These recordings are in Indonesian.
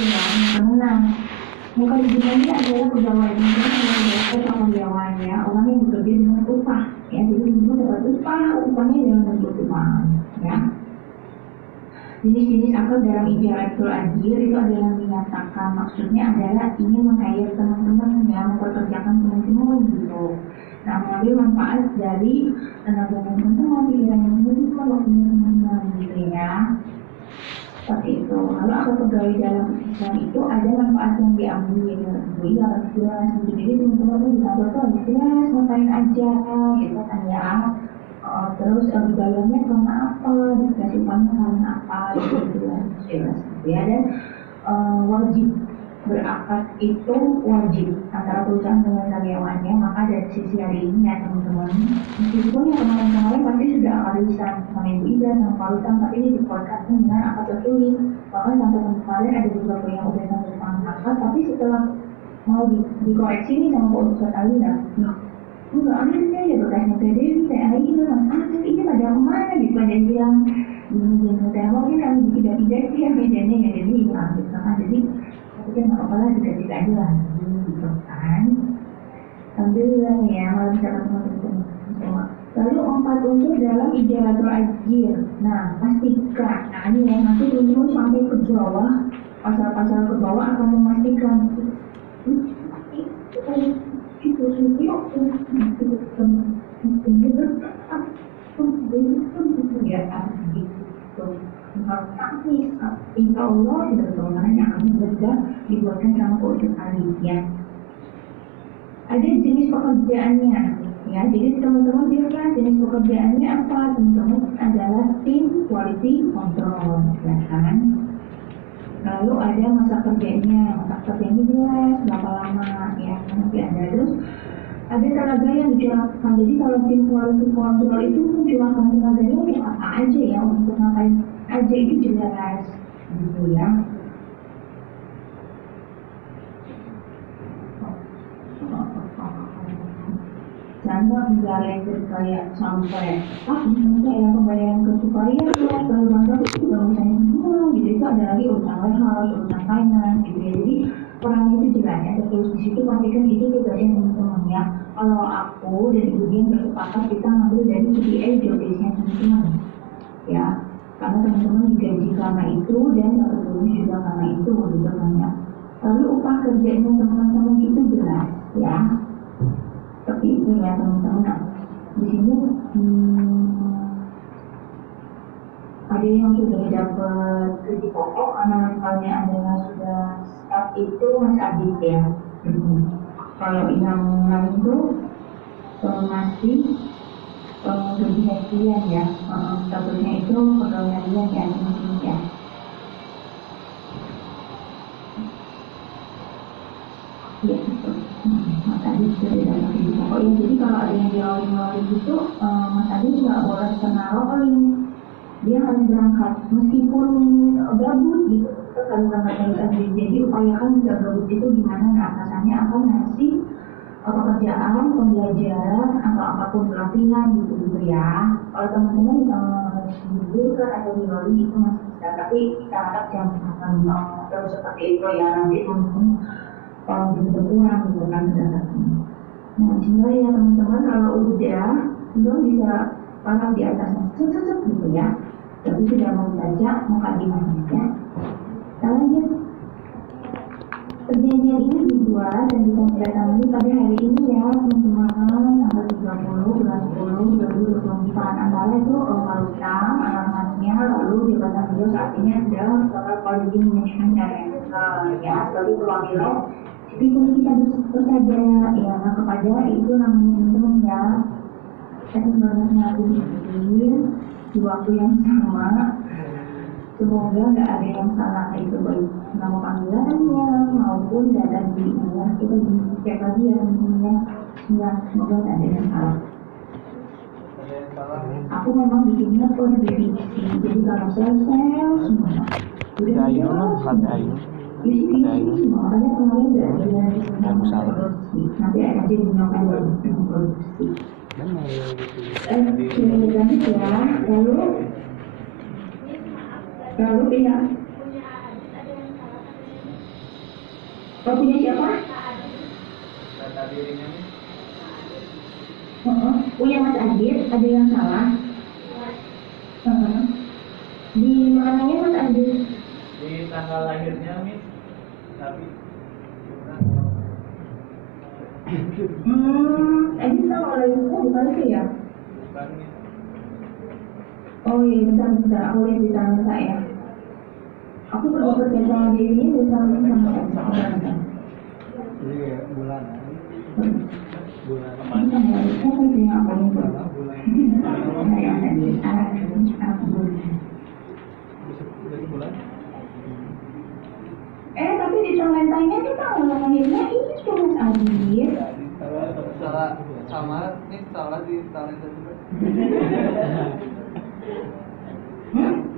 Ya, menang. Muka ini adalah pegawai atau karyawannya, orang yang bekerja dengan upah. Ya, jadi ibu dapat upahnya dengan bentuk uang. Ya. Jenis-jenis akal dalam ijaratul ajir itu adalah menyatakan maksudnya adalah ingin menghayat teman-teman yang mempekerjakan teman-teman gitu. Nah, mengambil manfaat dari tenaga teman-teman, pikiran yang teman-teman, waktunya teman-teman gitu ya. Seperti itu. Lalu akal pegawai dalam Islam itu ada manfaat yang diambil ya, jelas gitu. Jadi teman-teman di kantor tuh jelas ngapain aja gitu kan ya. Terus dibayarnya karena apa, dikasih uangnya karena apa gitu ya, jelas ya. Dan wajib berakad itu wajib antara perusahaan dengan karyawannya. Maka dari sisi hari ini ya teman-teman, meskipun yang kemarin-kemarin pasti sudah arisan sama Ibu Ida sama Pak Utang, tapi ini dikuatkan dengan akad tertulis. Bahkan sampai kemarin ada beberapa yang udah sampai tangan akad, tapi setelah mau dikoreksi nih sama Pak Ustadz Ali ya, enggak ada ya bekasnya PD saya itu ini pada kemana gitu, ada yang bilang ini mungkin kami tidak sih yang bedanya ya, jadi hilang gitu kan. Jadi tapi kan nggak apa-apa lah, dikasih aja lah gitu kan. Alhamdulillah ya, malam sahabat teman-teman semua. Lalu 4 unsur dalam ijaratul ajir. Nah, pastikan. Nah, ini yang nanti dulu sampai ke bawah, pasal-pasal ke bawah akan memastikan insya Allah tidak kewenangan yang akan bekerja dibuatkan sama kode ya. Ada jenis pekerjaannya ya, jadi teman-teman lihat jenis pekerjaannya apa. Teman-teman adalah tim quality control ya kan. Lalu ada masa kerjanya jelas berapa lama ya, nanti ada. Terus ada tenaga yang dicurahkan. Jadi kalau tim quality control itu mencurahkan tenaganya untuk apa aja ya, untuk ngapain aja itu jelas gitu ya. Jangan menjalin kayak sampai misalnya yang pembayaran ke supaya kalau masa itu kalau misalnya semua gitu, itu ada lagi urusan warehouse, urusan finance gitu ya. Jadi orang itu jelas ya, terus di situ pastikan itu tugasnya teman-teman ya. Kalau aku dan Ibu Dian bersepakat kita ngambil dari KPI job desk-nya teman-teman ya, karena teman-teman digaji karena itu dan dapat bonus juga karena itu gitu kan ya. Lalu upah kerjanya teman-teman itu jelas ya, seperti itu ya teman-teman. Di sini ada yang sudah dapat gaji pokok karena misalnya adalah sudah staff itu Mas Adit ya. Kalau yang lain itu masih gaji harian ya, statusnya itu pegawai harian ya teman-teman ya. Ya gitu. Mas Adi sudah dapat gaji pokok ya. Jadi kalau ada yang dirawat gitu, Mas Adi nggak boleh kena rolling. Dia harus berangkat meskipun gabut gitu. Kita kalau berangkat jadi upayakan tidak gabut itu gimana. Nah, atasannya akan ngasih pekerjaan, pembelajaran atau apapun pelatihan gitu ya. Kalau teman-teman diliburkan atau diloli itu masih bisa, tapi kita harap jangan akan terus seperti itu ya, nanti teman-teman begitu kurang gitu kan pendapatnya. Nah, sebenarnya ya teman-teman, kalau udah bisa parah di atasnya gitu ya. Tapi sudah mau baca mukadimahnya ya. Kita lanjut. Perjanjian ini dibuat dan ditandatangani pada hari ini ya teman-teman, tanggal 30 bulan 10 2024. Antara itu Pak Utang, alamatnya, lalu jabatan beliau saat ini adalah Bapak Quality Management Director ya, sebagai perwakilan People kita bersama ya. Nah, kepada itu namanya teman-teman ya. Saya banget ngakuin di waktu yang sama. Semoga nggak ada yang salah, itu baik nama panggilannya maupun data dirinya. Kita cek lagi ya teman-teman ya. Semoga nggak ada yang salah. Aku memang bikinnya per divisi, jadi kalau sel-sel semua udah makanya kemarin nggak masalah. Nanti ada aja gunakan dalam produksi. Lanjut ya. Lalu ya. Oh, punya siapa? Data dirinya nih. Punya Mas Adit, ada yang salah? Di mananya Mas Adit? Di tanggal lahirnya nih, tapi Adit tanggal lahirnya bukan sih ya? bukan nih. Oh iya, bentar, aku lihat di tangan saya. Aku perlu percaya sama dirinya dan sama Adit. Ini bulan. Bulan. Apa sih yang aku lupa? Bulan. Saya Adit, aku Dari bulan. tapi di talentanya itu tanggal lahirnya ini tuh Mas Adit. Salah sama nih salah di talenta juga.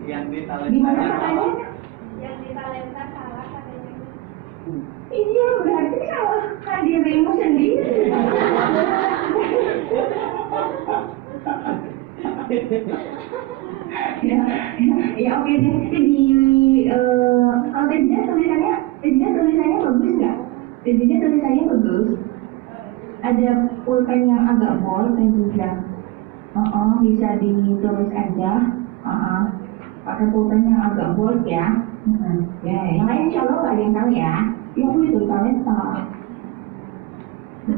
Yang di Di talenta mana katanya? Yang di talenta salah katanya. Iya, berarti salahkan dirimu sendiri. Ya oke deh. Kalau tulisannya bagus nggak? Tulisannya bagus. Ada pulpen yang agak bold dan juga bisa ditulis aja. Pakai pulpen yang agak bold ya. Ya, yang lain insya Allah nggak ada yang tahu ya. Ya aku itu talenta.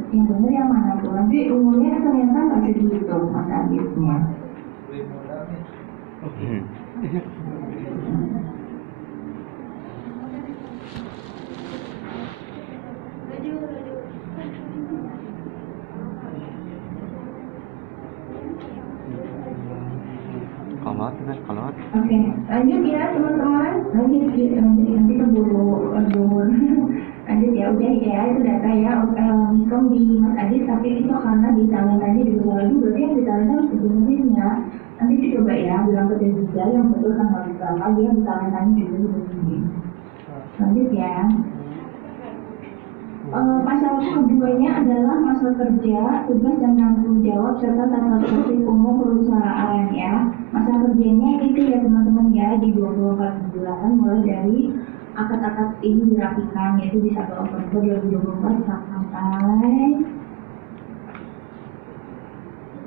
Yang bener yang mana tuh? Nanti umurnya ternyata nggak segitu Mas Aditnya. lebih muda nih. Kalau Oke, lanjut ya teman-teman. Nanti keburu lanjut ya, udah ya itu data ya. Miskom di Mas Adit, tapi itu karena di talentanya juga lagi, berarti yang di talenta harus dibenerin ya. Nanti dicoba ya, bilang ke dia yang betul tanggal berapa, dia di talentanya juga dibenerin. Lanjut ya. Pasal keduanya adalah masa kerja, tugas dan tanggung jawab serta tata tertib umum perusahaan ya. Masa kerjanya itu ya teman-teman ya di 24 bulan mulai dari akad-akad ini dirapikan yaitu di 1 Oktober 2024 sampai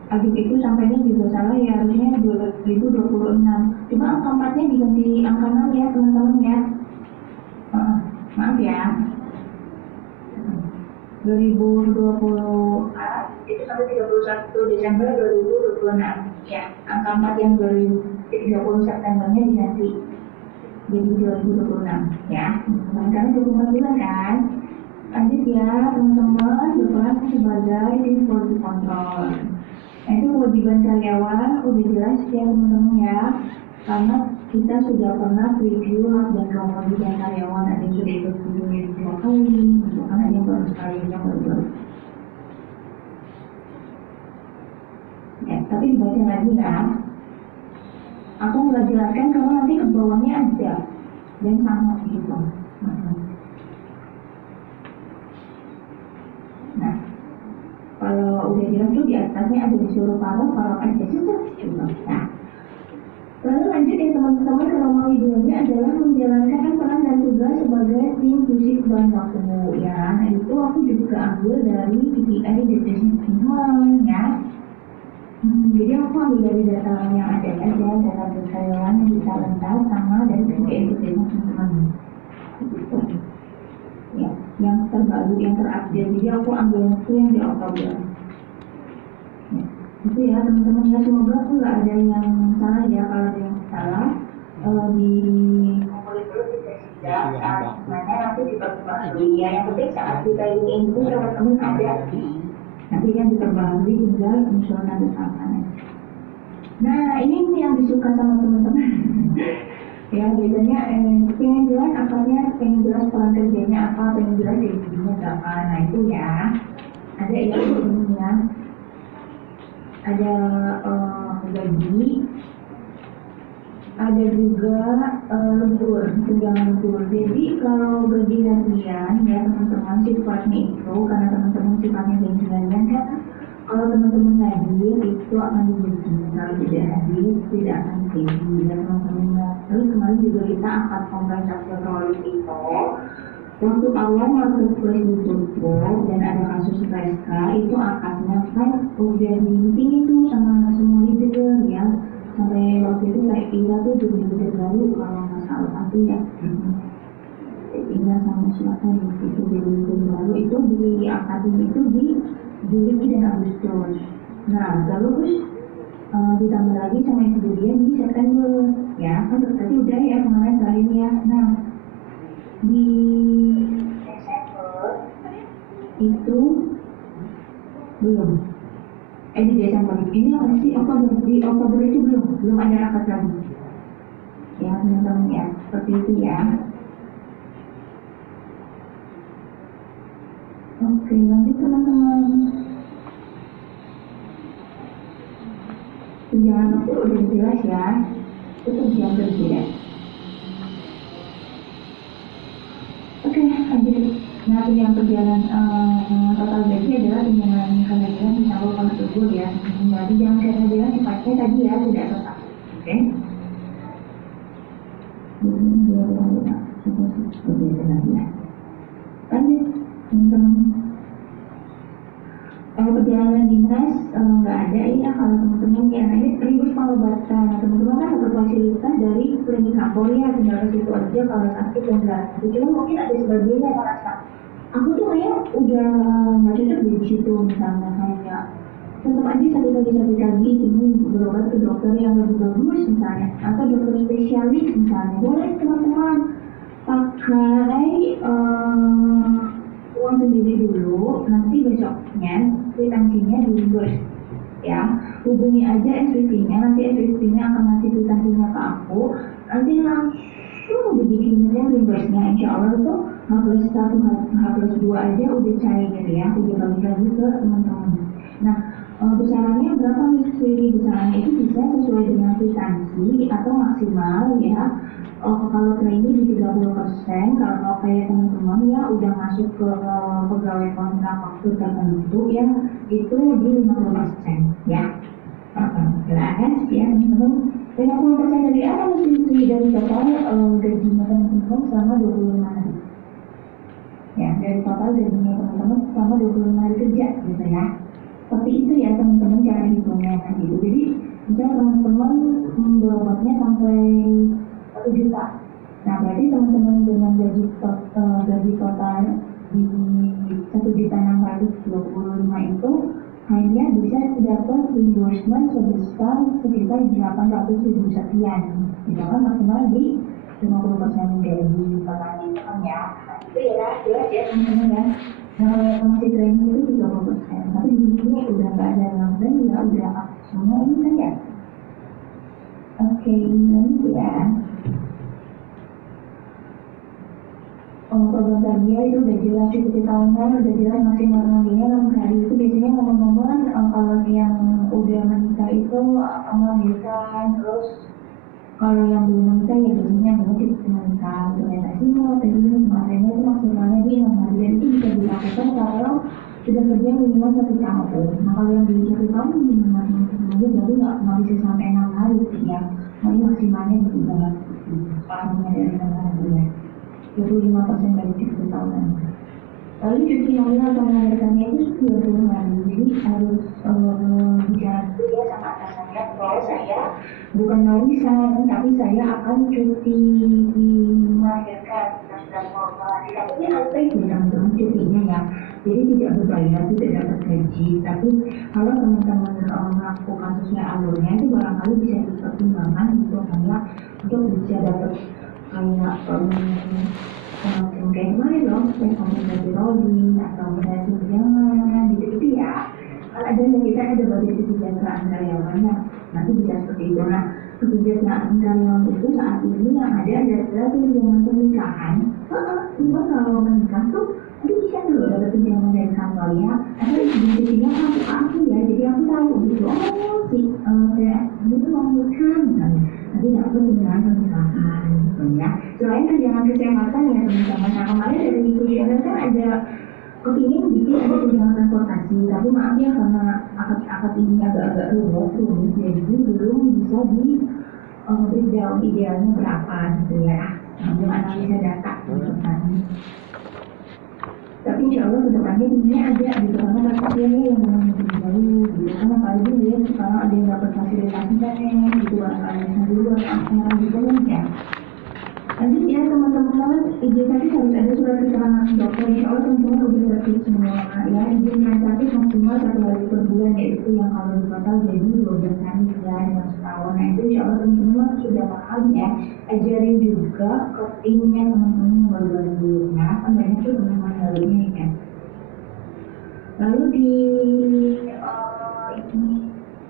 Agib itu sampainya juga salah ya, harusnya 2026. Cuma angka 4-nya diganti angka 6 ya teman-teman ya. Maaf ya. 2020 itu sampai 31 Desember 2026 ya, angka 4 yang 30 Septembernya diganti jadi 2026 ya, karena 24 bulan kan. Lanjut ya teman-teman, berperan sebagai tim quality control. Nah itu kewajiban karyawan udah jelas ya teman-teman ya, karena kita sudah pernah review hak dan kewajiban karyawan, ada yang sudah ikut videonya 2 kali, bahkan ada yang baru sekali yang baru. Ya, tapi dibaca lagi ya. Aku nggak jelaskan karena nanti ke bawahnya ada dan sama gitu. Nah, kalau udah jelas tuh di atasnya ada disuruh paruh aja susah juga. Nah, lalu lanjut ya teman-teman, kalau mau videonya adalah menjalankan peran dan tugas sebagai tim fisik bahan baku ya. Nah itu aku juga ambil dari KPI Detection Human ya. Jadi aku ambil dari data yang ada aja, data karyawan yang bisa lengkap sama dari KPI Detection Human. Ya, yang terbaru, yang terupdate. Jadi aku ambil itu yang di Oktober. Ya, itu ya teman-teman ya, semoga aku nggak ada yang salah ya. Kalau ada yang salah di kumpulin dulu di sesi saat mana nanti diperbarui ya. Yang penting saat kita ini itu teman-teman ada nanti yang diperbarui tinggal misalnya ada sama. Nah ini yang disuka sama teman-teman. Ya biasanya pengen jelas apanya, pengen jelas peran kerjanya apa, pengen jelas dari dirinya berapa. Nah itu ya ada yang ini ya, ada gaji, ada juga lembur, tunjangan lembur. Jadi kalau gaji harian ya teman-teman sifatnya itu karena teman-teman sifatnya gaji harian kan, kalau teman-teman hadir itu akan dibagi, kalau tidak hadir tidak akan dibagi ya teman-teman. Terus kemarin juga kita angkat kompensasi rolis itu Waktu awal marketplace ditutup dan ada kasus PSK, itu akadnya kan udah di tuh sama semua leader ya. Sampai waktu itu kayak Ira tuh 2 minggu lalu kalau nggak salah tuh ya. Ira sama siapa itu 2 minggu lalu itu di akadnya itu di Juli dan Agustus. Nah terus ditambah lagi sama yang kejadian di September ya kan tadi udah ya kemarin kali ya. Nah di Desember itu belum di Desember ini apa sih di Oktober itu belum ada rapat lagi ya teman-teman ya, seperti itu ya. Oke lanjut teman-teman, tunjangan waktu udah jelas ya, itu jam kerja. Oke, lanjut. Nah, tunjangan perjalanan total gaji adalah tunjangan kehadiran kalau kalau tersebut ya. Jadi jangan saya bilang sifatnya tadi ya tidak tetap. Oke. Lanjut, teman-teman. Kalau perjalanan dinas nggak ada ya kalau teman-teman ya. Nah, ini ribut pengobatan. Teman-teman kan dapat fasilitas dari klinik Kapolri ya, tinggal ke situ aja kalau sakit dan nggak. Cuma mungkin ada sebagian yang merasa aku tuh kayak udah nggak cocok di situ misalnya kayak tetap aja sakit lagi ini berobat ke dokter yang lebih bagus misalnya atau dokter spesialis misalnya. Boleh teman-teman pakai uang sendiri dulu, nanti besoknya kwitansinya di reimburse ya. Hubungi aja SPP-nya, nanti SPP-nya akan ngasih kwitansinya ke aku, nanti langsung dibikinnya reimburse-nya. Insya Allah itu H+1, H+2 aja udah cair gitu ya, udah bagi lagi ke teman-teman. Nah besarannya berapa nih? Besarannya itu bisa sesuai dengan kwitansi atau maksimal ya. Kalau training di 30%, kalau kayak teman-teman ya udah masuk ke pegawai kontrak waktu tertentu ya itu di 50% ya. Jelas ya teman-teman. 50% dari apa mesti dari total gajinya teman-teman selama 25 hari. Ya dari total gajinya teman-teman selama 25 hari kerja gitu ya. Seperti itu ya teman-teman cara hitungnya gitu. Jadi misalnya teman-teman berobatnya sampai 1 juta. Nah berarti teman-teman dengan gaji total di 1.625.000 itu hanya bisa dapat reimbursement sebesar sekitar 800.000 sekian. Sedangkan maksimal di 50% gaji totalnya itu kan ya. Nah itu ya jelas ya teman-teman ya. Nah kalau masih training itu 30%. Tapi di sini udah nggak ada lockdown ya udah semua ini kan ya. Oke, nanti ya. Program tarbiyah itu udah jelas cuti tahunan, udah jelas masih melanggarnya 6 hari itu biasanya ngomong-ngomong kalau yang udah menikah itu melahirkan, terus kalau yang belum menikah ya biasanya mungkin menikah implementasinya, tadi kemarinnya itu maksimalnya di 6 hari dan itu bisa dilakukan kalau sudah kerja minimal 1 tahun. Nah kalau yang di 1 tahun minimal jadi nggak bisa sampai 6 hari ya, maksimalnya di 3 hari, pahamnya dari 6 hari ya. 25% dari cuti tahunan. Lalu cuti nominal atau melahirkannya itu 20 hari. Jadi harus bicara dulu ya sama atasannya bahwa saya bukan warisan, tapi saya akan cuti melahirkan. Kita sudah melahirkan ini unpaid teman-teman cutinya ya. Jadi tidak berbayar, tidak dapat gaji. Tapi kalau teman-teman melakukan sesuai alurnya itu barangkali bisa dipertimbangkan untuk bisa dapat kayak kayak kemarin dong, kayak kompensasi rolling atau kompensasi tunjangan gitu-gitu ya. Kalau ada yang kita ada bagian kesejahteraan karyawannya, nanti bisa seperti itu. Nah, kesejahteraan karyawan itu saat ini yang ada adalah tunjangan pernikahan. Cuma kalau menikah tuh, itu bisa dulu dapat tunjangan dari kantor ya. Atau ibu-ibunya aku ya, jadi aku tahu gitu. Oh sih, kayak itu mau menikah, nanti dapat tunjangan pernikahan. Ya. Selain tunjangan kesehatan ya teman-teman, nah kemarin dari Ibu kan ada kepingin bikin ada tunjangan transportasi, tapi maaf ya karena akad ini agak-agak rumit jadi belum bisa di breakdown idealnya berapa gitu ya. Nah, belum analisa data gitu kan. insya Allah kedepannya ini ada gitu karena pasiennya yang memang jauh gitu kan apalagi dia sekarang ada yang dapat fasilitasi kan gitu barangkali dulu akhirnya gitu kan ya. Lanjut ya teman-teman, izin sakit harus ada surat keterangan dokter. Insya Allah teman-teman udah tertib semua ya. Izin sakit maksimal 1 kali per bulan, yaitu yang kalau di total jadi 12 kali ya dalam setahun. Nah itu insya Allah teman-teman sudah paham ya. Ajarin juga copingnya teman-teman yang baru-baru ya. Kan banyak tuh teman-teman barunya ya. Lalu di ini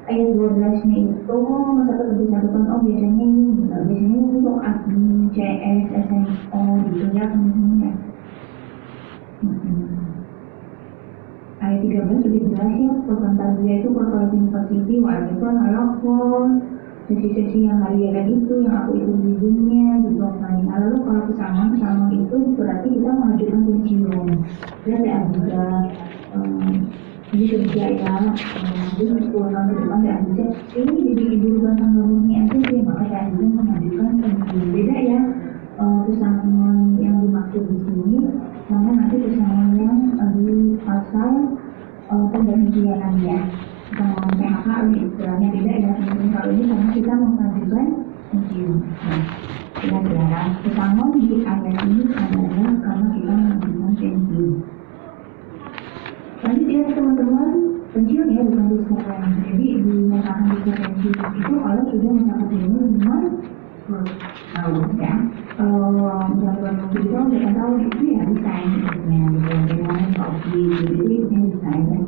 ayat 12-nya itu masa kebijakan biasanya ini biasanya untuk admin, CS, SMO gitu ya teman-teman ya. Ayat 13 sudah jelas ya, program tarbiyah itu corporate university, wajib telepon, sesi-sesi yang harian itu yang aku ikut di Zoom-nya gitu. Nah lalu kalau pesangon itu berarti kita mengajukan pensiun. Dan ada juga ini kerja ya, jadi 10 tahun ke depan dan bisa ini jadi ibu rumah tangga murni aja sih, maka saya juga mengajukan pensiun. Beda ya pesangon yang dimaksud di sini, sama nanti pesangon yang di pasal pemberhentian ya, pesangon PHK istilahnya beda ya teman-teman. Kalau ini karena kita mengajukan pensiun. Nah, kira-kira pesangon di ayat ini adalah karena kita mengajukan pensiun. Lanjut ya teman-teman, pensiun ya bukan diskon. Jadi dinyatakan diskon pensiun itu kalau sudah mencapai pensiun minimal 10 tahun ya. Dalam waktu kita udah tahu itu ya desain sebetulnya gitu. Bagaimana kopi jadi ini desain ya.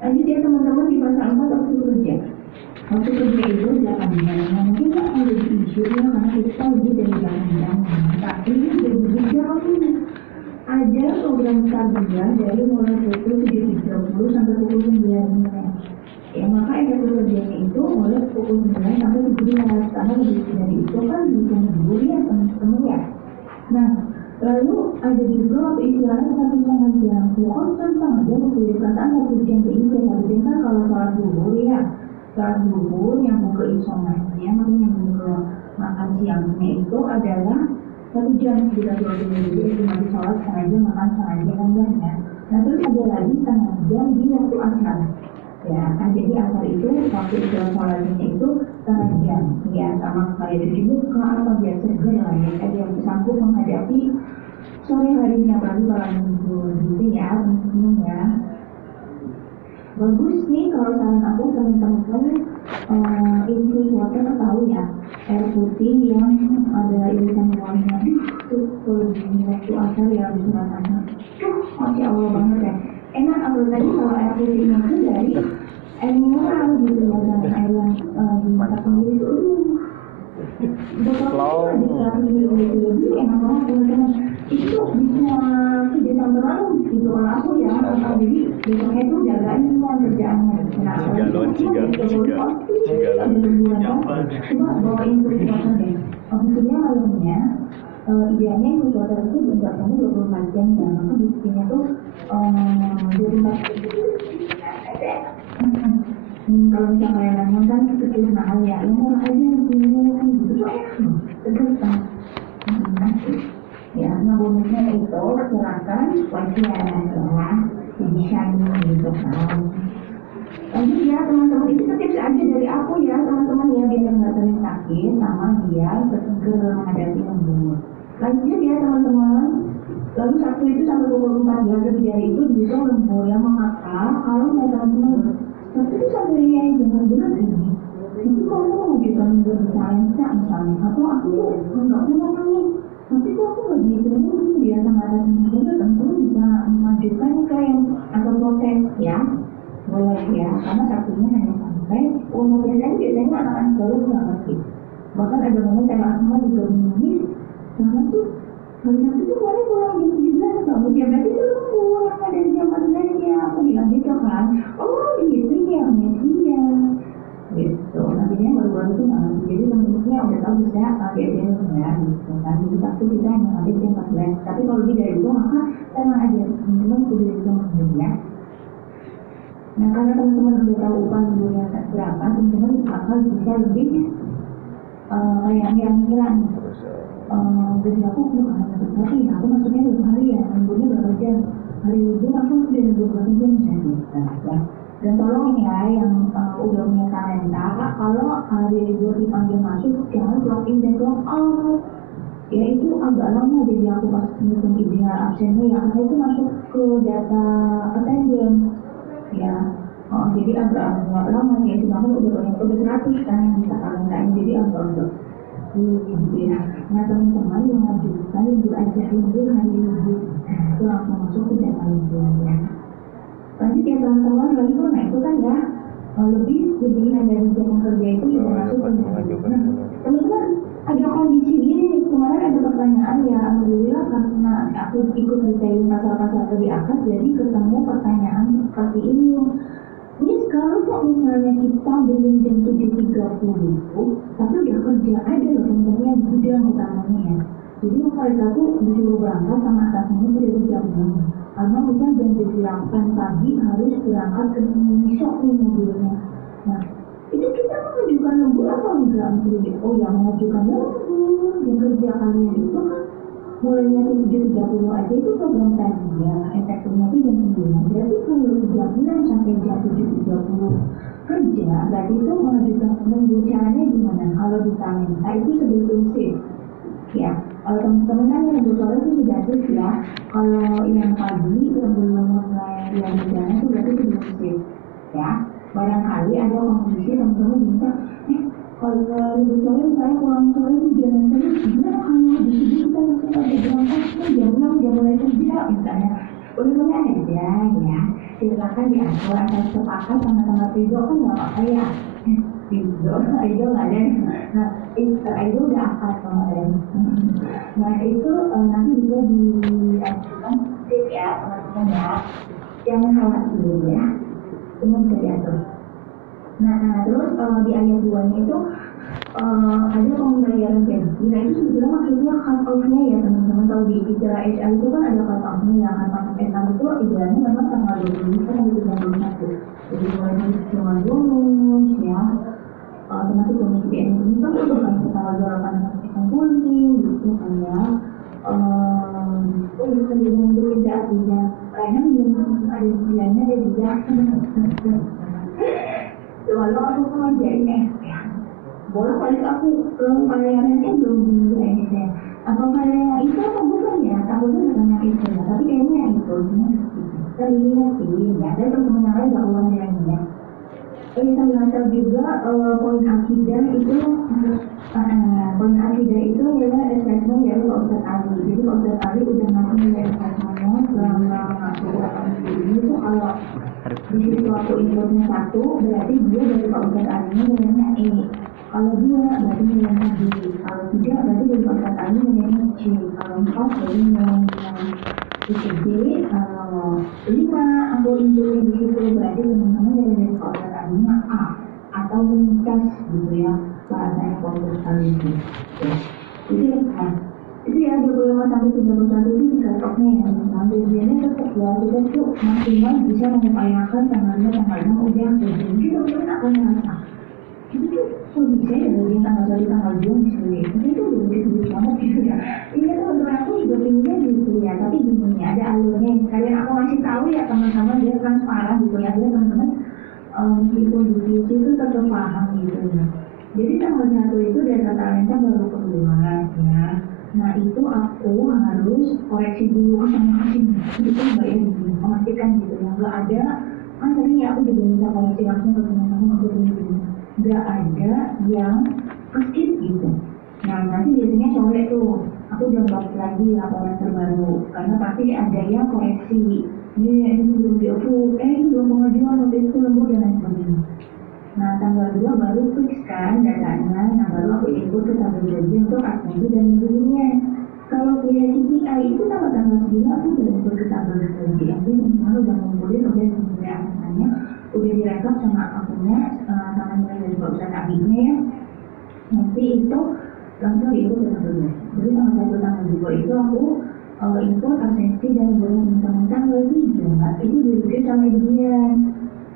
Lanjut ya teman-teman di pasal 4 waktu kerja. Waktu kerja itu 8 jam. Nah, mungkin nggak ada di isu ya karena kita lebih dari 8 jam. Tapi berbeda jauh. Ada program tarbiyah dari mulai pukul 7.30 sampai pukul 9 ya, maka efek kerjanya itu mulai pukul 9 sampai 17 karena lebih dari itu kan bukan libur ya teman-teman ya. Nah lalu ada juga waktu istilahnya 1,5 jam pokok tentang aja waktu di perasaan 1 jam ke itu kan kalau sholat zuhur ya, sholat zuhur yang ke isomanya makanya yang ke makan siangnya itu adalah 1 jam kita sholat dulu, jadi cuma di sholat setengah jam, makan setengah jam kan ya. Nah terus ada lagi setengah jam di waktu asar ya kan, jadi asar itu waktu sholatnya itu setengah jam ya, sama kayak di sini ke apa biasa juga lah ya, kayak yang sanggup menghadapi sore harinya apalagi kalau minggu gitu ya teman-teman ya. Bagus nih kalau saran aku teman-teman infus water tahu ya, air putih yang ada irisan warnanya itu kalau di waktu asar ya bisa rasanya masya Allah banget ya, enak. Apalagi kalau air putihnya itu dari air mineral gitu ya, dan air yang dimasak sendiri itu botolnya di 100 ml lebih enak banget teman-teman. Itu bisa 3 sampai lalu gitu kalau aku ya, jadi besoknya itu jagain semua kerjaannya. Nah, cuma bawain kursi water deh. Maksudnya malamnya idealnya kursi water itu jangkauannya 24 jam ya, maka bikinnya tuh 24 jam. Kalau misalnya kalian nanya kan kecil mahal ya, yang murah aja yang kan gitu tuh seger kan. Ya, nah bonusnya itu silakan wajar ya, jadi shiny gitu kan. Lanjut ya teman-teman, itu tips aja dari aku ya teman-teman ya, biar nggak sering sakit sama biar seger menghadapi lembur. Lanjut ya teman-teman. Lalu Sabtu itu sampai pukul 14 lebih dari itu bisa lembur yang mengapa kalau ya teman-teman Sabtu itu sampai jam 11 ini. Itu kalau mau kita lembur misalnya atau aku nggak punya nih. Tapi kok aku nggak gitu, biasa nggak ada sendiri, tentu bisa mengajukan ke yang atau protes ya, boleh ya, karena Sabtunya hanya sampai umur biasanya anak-anak baru nggak ngerti. Bahkan ada momen saya asma juga menulis, karena tuh hari Sabtu tuh boleh pulang jam 17 nggak mungkin, berarti itu pulang ada jam 14 ya, aku bilang gitu kan, oh gitu ya, ya gitu. Nantinya baru-baru itu nggak ngerti, jadi temen-temennya udah tahu bisa dia ya gitu kan. Jadi Sabtu kita hanya ngambil jam 14, tapi kalau lebih dari itu maka tenang aja, teman-teman udah bisa mengambil ya. Nah karena teman-teman udah tahu upah minggunya berapa, teman-teman bakal bisa lebih kayak ngira-ngira jadi aku nggak ngerti, aku maksudnya 2 hari ya, minggunya berapa jam, hari libur aku udah 24 jam bisa kita ya. Dan tolong ya yang udah punya talenta, kalau hari libur dipanggil masuk jangan clock in dan clock out. Ya itu agak lama, jadi aku pas ngitung ideal absennya ya karena itu masuk ke data attendance ya. Jadi agak lama ya, sedangkan udah 100 kan yang bisa kalendarin, jadi agak gitu ya. Nah teman-teman yang mengajukan libur aja libur hari libur itu langsung masuk ke data libur ya. Lanjut ya teman-teman, libur nah itu kan ya lebih dari jam kerja itu sudah masuk ke data libur. Nah teman-teman ada kondisi gini nih, kemarin ada pertanyaan ya, alhamdulillah karena aku ikut detailin pasal-pasal lebih atas, jadi ketemu pertanyaan seperti ini. Ini sekarang kok misalnya kita belum jam 7.30 tapi udah kerja, ada loh teman-teman yang gudang utamanya ya. Jadi mereka tuh disuruh berangkat sama atasannya dari jam 6 karena misalnya jam 8 pagi harus berangkat ke Misok nih mobilnya. Nah itu kita mengajukan lembur apa enggak? Oh ya mengajukan lembur, yang kerja kalian itu kan mulainya 7.30 aja itu program tadi ya, efektifnya itu jam 9. Jadi kalau jam 6 sampai jam 7.30 kerja, berarti itu mengajukan lembur. Caranya gimana? Kalau di talenta itu sebelum shift ya. Kalau teman-teman kan yang sore itu sudah shift ya. Kalau yang pagi sebelum mulai yang kerjanya itu berarti sebelum shift ya. Barangkali ada kondisi teman-teman minta, kalau lebih sore saya pulang sore itu jangan terus gimana kalau di sini kita masih ada berangkat jam 6 jam mulai kerja misalnya. Boleh aja ya, silakan diatur asal sepakat sama-sama Ridho kan nggak apa-apa ya. Ridho nggak ada. Nah itu udah akad kemarin. Nah itu nanti juga diajukan sih ya teman-teman ya. Jangan khawatir ya. Semua bisa diatur. Nah terus di ayat 2-nya itu ada pembayaran gaji. Nah itu sebenarnya maksudnya cut off-nya ya teman-teman. Kalau di istilah HR itu kan ada cut off-nya ya. Cut off HR itu idealnya memang tanggal 20 sampai 31. Jadi mulai dari cuma bonus ya, termasuk bonus BN ini kan itu kan tanggal 28 kumpulin gitu kan ya. Itu bisa dimundur tidak artinya karena belum ada pilihannya dia juga. Lalu aku mengerjainnya ya. Boleh balik aku ke pelayanannya belum dimulai ya. Apa pelayanan itu apa bukan ya? Takutnya bukan yang itu ya. Tapi kayaknya itu kita lihat sih ya. Ada teman-teman yang lain gak ulang ya. Sambil ngasal juga poin akidah itu poin akidah itu adalah assessment dari Pak Ustadz Ali. Jadi Pak Ustadz Ali udah ngasih nilai assessmentnya selama beberapa minggu ini tuh kalau di situ waktu inputnya 1 berarti dia dari Pak Ustadz Ali nilainya E. Kalau 2 berarti nilainya B. Kalau 3 berarti dari Pak Ustadz Ali nilainya C. Kalau 4 berarti nilainya jadi kalau 5 aku inputnya di situ berarti teman-teman dari Pak Ustadz Ali A atau meningkat gitu ya bahasanya Pak Ustadz Ali itu. Itu ya 25 sampai 31 itu cocoknya ya teman-teman. Biasanya tetap ya kita tuh maksimal bisa mengupayakan tanggalnya tanggal 6 udah jadi teman-teman akan merasa itu tuh kok bisa ya dari tanggal 1 tanggal 2 misalnya itu udah gede banget gitu ya. Ini teman-teman aku juga pinginnya gitu ya, tapi gini ya ada alurnya. Kalian aku masih tahu ya teman-teman dia transparan gitu ya, dia teman-teman meskipun di PC itu tetap paham gitu ya. Jadi tanggal 1 itu data talenta baru keluar ya. Nah itu aku harus koreksi dulu sama kasih itu mbak ya, memastikan gitu ya nggak ada kan sering ya aku juga minta koreksi langsung ke teman-teman untuk ini nggak ada yang skip gitu. Nah nanti biasanya sore tuh aku udah buat lagi laporan terbaru karena pasti ada yang koreksi ini belum di approve, ini belum pengajuan notice itu lembur dan lain sebagainya. Nah tanggal 2 baru fix kan datanya, nah baru aku input ke tabel gaji untuk absensi dan minggunya. Kalau kuliah CPI itu tanggal 9 aku udah input ke tabel gaji, jadi baru udah ngumpulin udah sebenarnya atasannya udah direkap sama akunnya sama nilai dari Pak Ustadz Abinya ya. Nanti itu langsung diikut ke tabel gaji. Jadi tanggal 1 tanggal 2 itu aku input absensi dan boleh tanggal 3 itu diberi sama dia.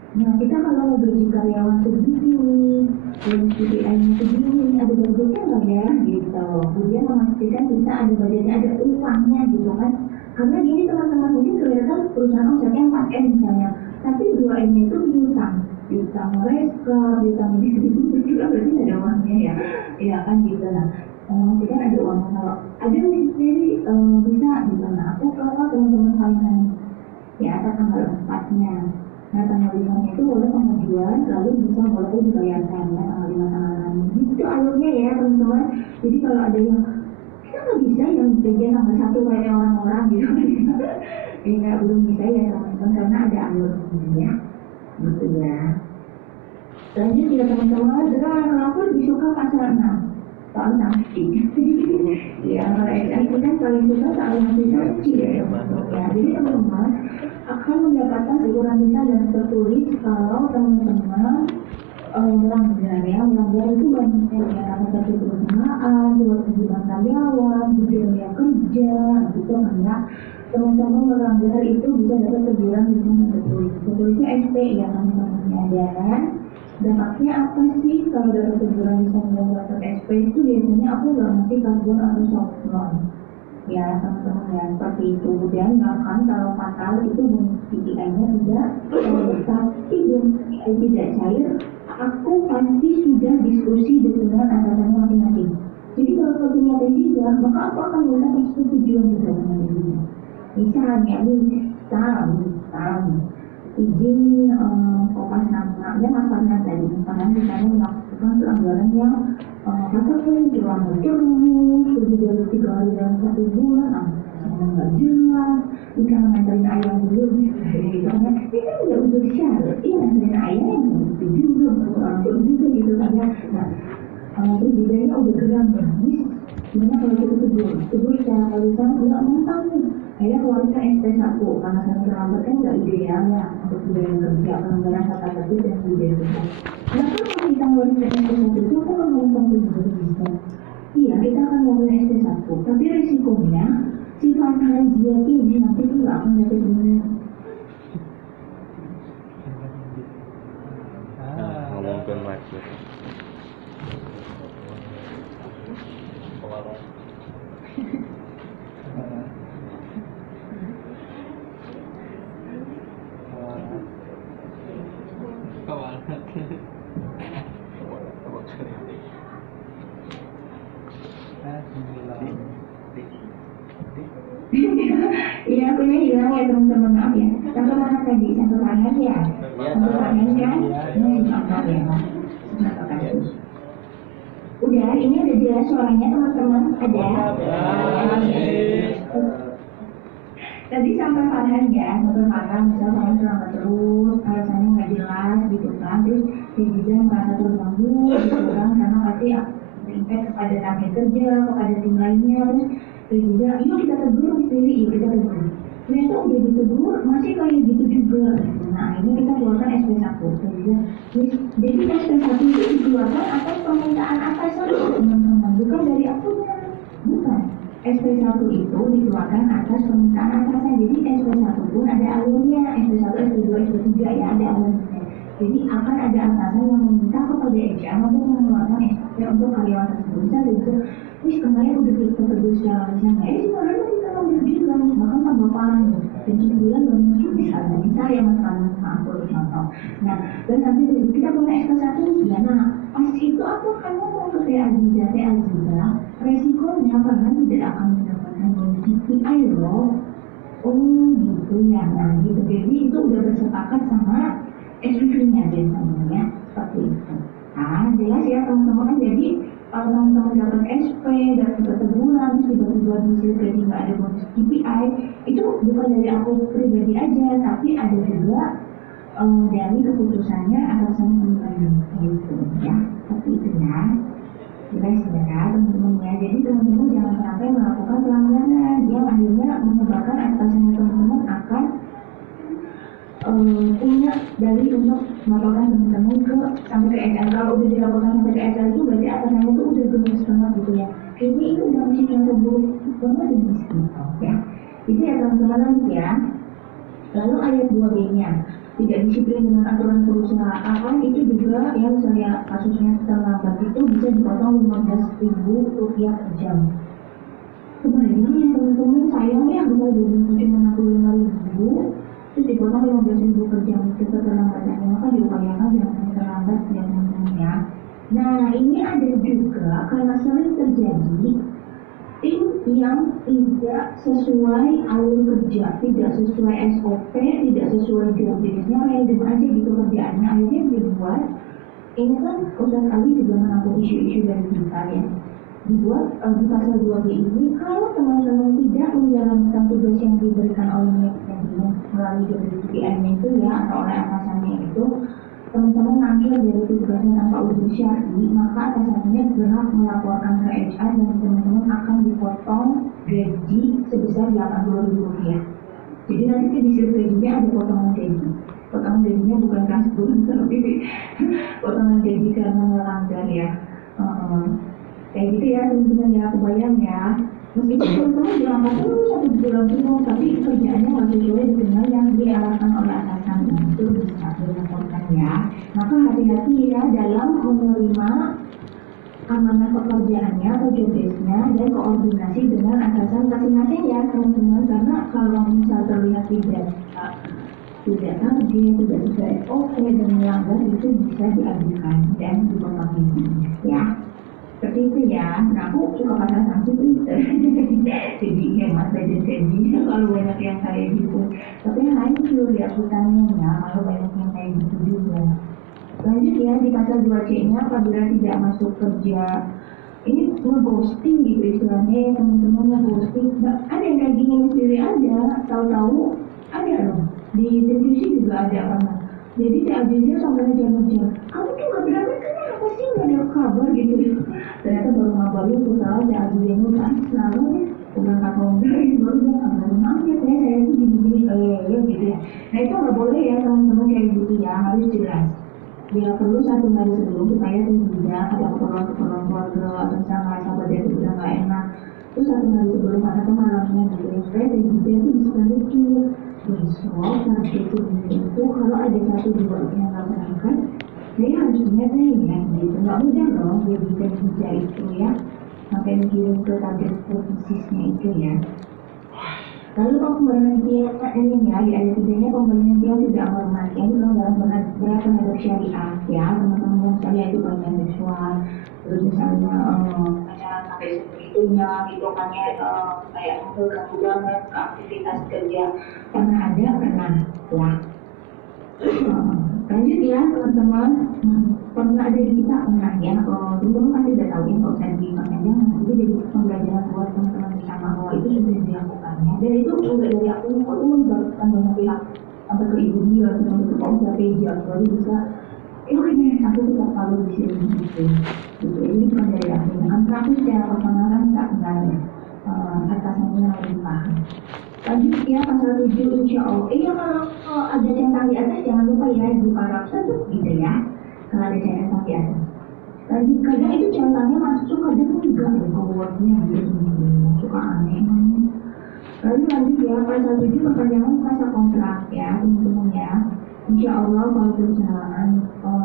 Nah kita kalau mau gaji karyawan segini, dan KPI-nya segini, ada budgetnya nggak ya gitu. Kemudian memastikan kita ada budgetnya, ada uangnya gitu kan. Karena gini teman-teman, mungkin kelihatan perusahaan omsetnya 4M misalnya, tapi 2M-nya itu diutang mereka, diutang distribusi juga berarti ada uangnya ya, ya kan gitu. Nah, nanti kan ada uang kalau ada misi sendiri bisa gitu. Nah, aku kalau teman-teman kalian ya atas tanggal 4-nya. Nah, tanggal 5-nya itu boleh pengajuan, lalu bisa boleh dibayarkan ya tanggal 5 tanggal 6. Itu alurnya ya teman-teman. Jadi kalau ada yang kita nggak bisa yang bagian tanggal 1 kayak orang-orang gitu, ya belum bisa ya teman-teman karena ada alurnya, gitu ya. Lanjut ya teman-teman, sekarang aku lebih suka pasal 6 soal nafsi. Ya, kalau itu kan paling suka soal nafsi ya. Jadi teman-teman akan mendapatkan teguran lisan dan tertulis kalau teman-teman melanggar itu banyak ya, karena terkait perusahaan, kewajiban karyawan, budaya kerja, gitu kan ya. Teman-teman melanggar itu bisa dapat teguran lisan dan tertulis. Tertulisnya SP ya teman-teman ya. Dan dampaknya apa sih kalau dapat teguran lisan dan dapat SP itu biasanya aku nggak ngasih karbon atau soft loan. Ya teman-teman ya seperti itu. Dan bahkan kalau fatal itu KPI-nya tidak tapi tidak cair, aku pasti sudah diskusi dengan atasannya masing-masing. Jadi kalau punya T3 maka aku akan minta persetujuan juga sama dia. Misalnya izin kopas nama dan masalah tadi karena misalnya melakukan pelanggaran yang pasal curang terus lebih dari 3 hari dalam 1 bulan, nggak jelas, jika mengantarin ayam dulu gitu kan, ini kan udah udah syarat, ini ngantarin ayam itu juga orang tua juga gitu kan ya. Nah, terus jadinya udah geram banget. Gimana kalau kita tegur secara kalisan nggak mentang nih, akhirnya keluarkan SP1 karena saya terlambat kan nggak ideal ya untuk budaya kerja, pelanggaran hak asasi dan budaya kerja. Nah kalau kita ngeluarin SP1 itu kan ngomong bisa. Iya, kita akan ngomongin SP1, tapi risikonya si Farhan dia ini nanti tuh nggak akan dapat dunia. Ngomongin lagi. Iya, akunya hilang ya teman-teman, maaf ya. Sampai mana tadi? Sampai Farhan ya? Sampai Farhan kan? Ini maaf ya. Udah, ini udah jelas suaranya teman-teman? Ada? Tadi sampai Farhan ya, sampai Farhan misal Farhan terlambat terus, alasannya nggak jelas gitu kan, terus dia juga merasa terganggu gitu kan, karena pasti berimpact kepada target kerja, kepada tim lainnya, terus dia juga, yuk kita tegur sendiri, yuk kita tegur. Ternyata udah ditegur, masih kayak gitu juga. Nah ini kita keluarkan SP1. Jadi SP1 itu dikeluarkan atas permintaan atasan teman-teman, bukan dari akunya, bukan. SP1 itu dikeluarkan atas permintaan atasan. Jadi SP1 pun ada alurnya, SP1, SP2, SP3 ya ada alurnya. Jadi akan ada atasan yang meminta kepada HR untuk mengeluarkan SP untuk karyawan tersebut. Misalnya gitu, kemarin udah kita tegur secara lisan, sebenarnya kita ngambil juga, bahkan tambah parah nih. Dan sebulan belum muncul bisa ya mas aku contoh. Nah, dan nanti kita punya SP1 ya. Nah, pas itu aku akan ngomong ke Aziza, resikonya karena tidak akan mendapatkan bonus KPI loh. Oh gitu ya, nah gitu. Jadi itu udah bersepakat sama SPV-nya biasanya seperti itu. Nah, jelas ya teman-teman. Jadi kalau teman-teman dapat SP, dapat teguran, tiba-tiba hasil jadi nggak ada bonus KPI, itu bukan dari aku pribadi aja, tapi ada juga dari keputusannya atasan teman-teman gitu ya, seperti itu ya. Jelas ya teman-teman ya. Jadi teman-teman jangan sampai melakukan pelanggaran yang akhirnya menyebabkan atasannya teman-teman akan punya dalih untuk melaporkan teman-teman ke sampai ke HR. Kalau udah dilaporkan sampai ke HR itu berarti atasannya itu udah gemes banget gitu ya. Kayaknya itu udah masih contoh buruk banget di sini ya. Itu ya teman-teman ya. Lalu ayat 2B-nya tidak disiplin dengan aturan perusahaan itu juga ya, misalnya kasusnya terlambat itu bisa dipotong 15.000 rupiah per jam. Sebenarnya ya teman-teman sayang ya bisa jadi 65.000 15.000 per jam itu keterlambatannya, maka diupayakan jangan terlambat ya teman-teman ya. Nah ini ada juga karena sering terjadi tim yang tidak sesuai alur kerja, tidak sesuai SOP, tidak sesuai job desk-nya, random aja gitu kerjaannya, akhirnya dibuat. Ini kan Ustaz Ali juga menanggung isu-isu dari kita ya. Dibuat di pasal 2B ini, kalau teman-teman tidak menjalankan tugas yang diberikan oleh melalui job description itu ya, atau oleh atasannya itu, teman-teman nangkir dari tugasnya tanpa uji syar'i, maka atasannya berhak melaporkan ke HR dan teman-teman akan dipotong gaji sebesar Rp80.000. Jadi nanti di situ gajinya ada potongan gaji. Potongan gajinya bukan kasbon, tapi potongan gaji karena melanggar ya. Kayak gitu ya teman-teman ya, kebayang ya. Meskipun teman-teman diangkat dulu 1 bulan dulu, tapi kerjaannya nggak sesuai dengan yang diarahkan oleh atasan, itu bisa dilaporkan ya. Maka hati-hati ya dalam menerima amanah pekerjaannya atau job desk-nya dan koordinasi dengan atasan masing-masing ya teman-teman. Karena kalau misal terlihat tidak target, tidak sesuai SOP dan melanggar, itu bisa diajukan dan dipotong gaji ya. Seperti itu ya. Nah aku suka pasal sanksi itu jadi hemat budget gaji kalau banyak yang kayak gitu. Tapi hancur ya hutannya ya kalau banyak yang kayak gitu juga. Lanjut ya di pasal 2C-nya, apabila tidak masuk kerja, ini nge-ghosting gitu istilahnya teman-teman, nge-ghosting. Nah, ada yang kayak gini sendiri ada, tahu-tahu ada loh di televisi juga ada kan. Jadi si agensinya sampai ngejar-ngejar, kamu tuh gak berapa kenapa sih gak ada kabar gitu. Ternyata baru ngabarin usaha si agensinya kan selalu nih udah kakak dari baru dia ngabarin aja saya itu gini-gini gitu ya. Nah itu gak boleh ya teman-teman kayak gitu ya, harus jelas. Bila perlu 1 hari sebelum supaya tidak ada keperluan keluarga atau misalnya sahabat dia itu udah gak enak. Terus 1 hari sebelum atau malamnya gitu ya, supaya dia itu bisa mikir besok target itu kalau ada 1-2 yang gak berangkat, saya harus ingat ya gitu. Gak mudah loh jadi kerja itu ya, sampai mikirin ke target posisinya itu ya. Lalu pemberhentian ini ya, di ayat 3-nya pemberhentian tidak hormat, ini pelanggaran berat terhadap syariah ya teman-teman. Yang syariah itu bagian seksual, terus misalnya pacaran sampai segitunya gitu kan ya, kayak mengganggu banget ke aktivitas kerja, pernah ada ya. Lanjut ya teman-teman, pernah ada di kita pernah ya, teman-teman pasti udah tahu ya, nggak usah dipanjang, itu jadi pembelajaran buat teman-teman bersama bahwa itu sudah dilakukannya. Dan itu enggak dari aku, kok itu melibatkan banyak pihak, sampai ke ibu dia, sampai ke Om Zapeja, baru bisa ini aku tuh tak tahu di sini gitu. Ini bukan dari aku, karena aku secara personal tak kenal atasnya lebih paham. Lanjut ya pasal 7 insya Allah. Kalau ada centang di atas jangan lupa ya dibuka rafsa tuh gitu ya. Kalau ada centang di atas. Lanjut kadang itu centangnya masuk, kadang enggak ya keluarnya gitu. Suka aneh. Lalu lanjut ya pasal 7 perpanjangan masa kontrak ya teman-teman ya. Insya Allah kalau perusahaan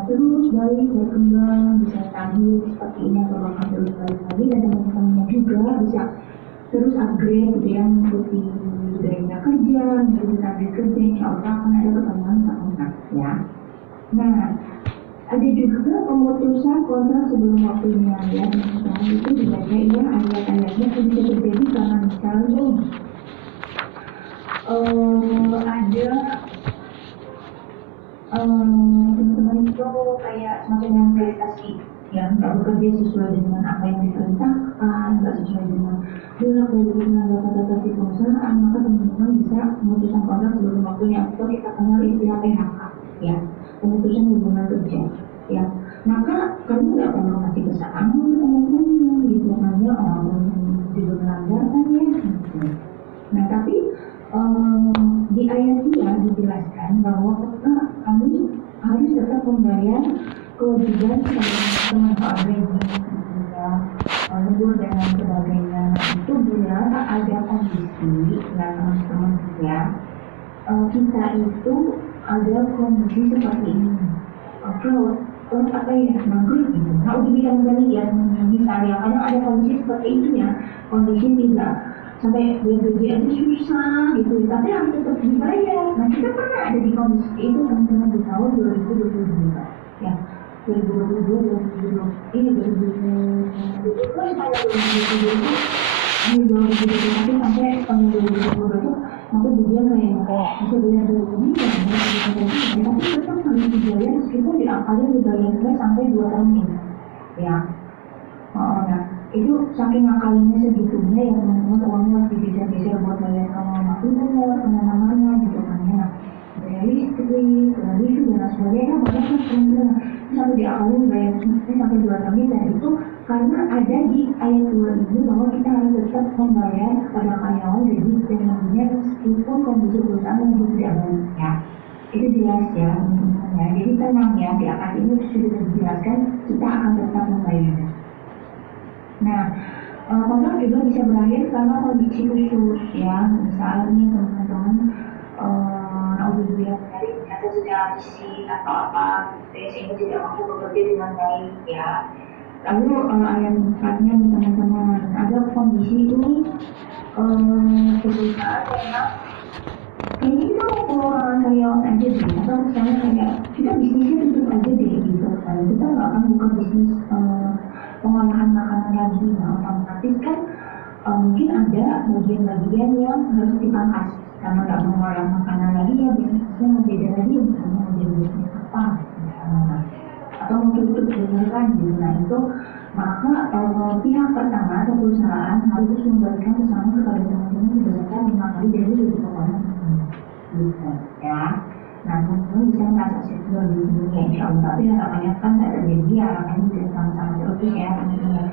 terus baik berkembang, bisa stabil seperti ini atau bahkan terus baik lagi, dan teman-temannya juga bisa terus upgrade gitu ya, mengikuti budaya kerja, mengikuti target kerja, insya Allah akan ada perkembangan kontrak ya. Nah, ada juga pemutusan kontrak sebelum waktunya ya teman-teman. Itu dibaca ya ayat-ayatnya, itu bisa terjadi karena misalnya ada teman-teman itu kayak semacam yang prestasi yang nggak bekerja sesuai dengan apa yang diperintahkan, nggak sesuai dengan bulak dari tenaga di perusahaan, maka teman-teman bisa memutuskan kontrak sebelum waktunya, atau kita kenal istilah PHK ya, pemutusan hubungan kerja ya. Maka kamu nggak perlu kasih kesamaan teman-teman gitu, hanya orang juga melanggarkan ya gitu. Nah tapi di ayat 2 dijelaskan bahwa kami harus tetap membayar kewajiban teman-teman lembur dan lain sebagainya. Itu bila ada kondisi ya teman-teman ya, kita itu ada kondisi seperti ini. Kalau apa ya maghrib gitu, nah udah bilang tadi ya misalnya kadang ada kondisi seperti itu ya, kondisi tidak sampai gaji aja susah gitu, tapi harus tetap dibayar. Nah kita pernah ada di kondisi itu teman-teman di tahun 2022 ya, 2022 ini 2020 terus pada 2022 itu di 2021 sampai tahun 2022 itu aku juga kayak bisa bayar dulu tapi tetap harus dibayar meskipun diakalin dibayarnya sampai 2 tahun ini ya. Nah itu saking ngakalinnya segitunya ya teman-teman, uangnya masih bisa buat bayar sama rumah kemana-mana gitu kan ya, bayar listrik, wifi dan sebagainya, banyak kan teman-teman sampai diakalin bayar sampai 2 tahun. Dan itu karena ada di ayat 2 ini bahwa kita harus tetap membayar kepada karyawan gaji setiap meskipun kondisi perusahaan yang tidak baik ya. Itu jelas ya teman-teman ya, jadi tenang ya, di atas ini sudah dijelaskan kita akan tetap membayar. Nah, kontrak juga bisa berakhir karena kondisi khusus ya, misalnya nih teman-teman dari atau secara fisik atau apa sehingga tidak mampu bekerja dengan baik ya. Lalu ayat 4-nya nih teman-teman, ada kondisi ini perusahaan yang kayaknya kita mau pengeluaran karyawan aja deh, atau misalnya kayak kita bisnisnya tutup aja deh gitu kan, kita nggak akan buka bisnis pengolahan makanan lagi. Nah otomatis kan mungkin ada bagian-bagian yang harus dipangkas karena nggak mengolah makanan lagi ya, bisnisnya mau beda lagi, misalnya mau jadi bisnis apa misalnya, atau mau tutup beneran gitu. Nah itu maka pihak pertama atau perusahaan harus memberikan pesangon kepada teman-teman berdasarkan 5 kali dari gaji pokoknya gitu ya. Nah teman-teman bisa merasa secure di sini ya insya Allah, tapi harapannya kan tidak terjadi, harapannya bisa sama-sama terus ya teman-teman.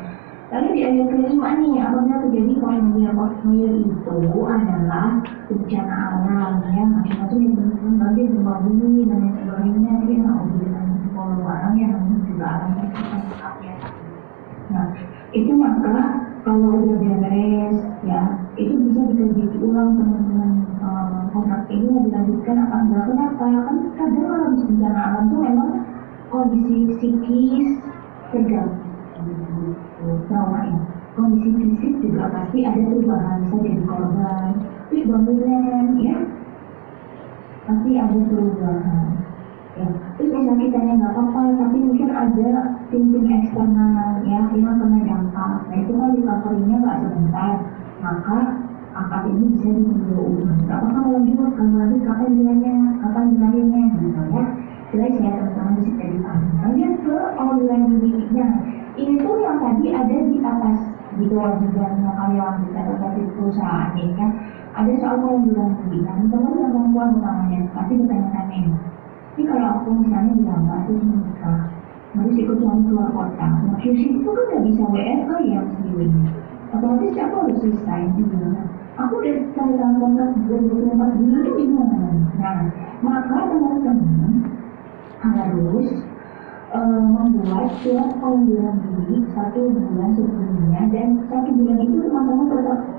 Lalu di ayat kelima nih, apabila terjadi force majeure itu adalah bencana alam ya, macam-macam yang teman-teman banjir, gempa bumi dan lain sebagainya ya, kalau barang yang juga alamnya ya. Nah itu maka kalau udah beres ya, itu bisa dikaji ulang teman-teman. Kontrak ini mau dilanjutkan apa enggak, kenapa? Kan kadang kalau habis bencana alam tuh memang kondisi psikis terganggu, trauma ya. Kondisi fisik juga pasti ada perubahan, bisa jadi korban, terus bangunan ya pasti ada perubahan ya. Terus misalnya kitanya nggak apa-apa, tapi mungkin ada tim-tim eksternal ya yang kena dampak. Nah itu kan recovery-nya nggak sebentar, maka akad ini bisa ditinjau ulang. Nggak apa-apa lanjut, lagi kapan berakhirnya gitu ya. Jelas ya teman-teman bisa dipahami. Lanjut ke online meeting-nya. Ini tuh yang tadi ada di atas di kewajibannya karyawan kita tetap di perusahaan ini kan. Ada soal kewajiban meeting. Nah teman-teman yang perempuan utamanya pasti bertanya-tanya ini kalau aku misalnya dilamar terus menikah, harus ikut suami keluar kota. Nah QC itu kan nggak bisa WFH ya sendiri. Otomatis aku harus selesai juga. Aku udah tanda tangan kontrak 2024 bulan itu gimana? Nah, maka teman-teman harus membuat surat pengunduran diri 1 bulan sebelumnya, dan 1 bulan itu teman-teman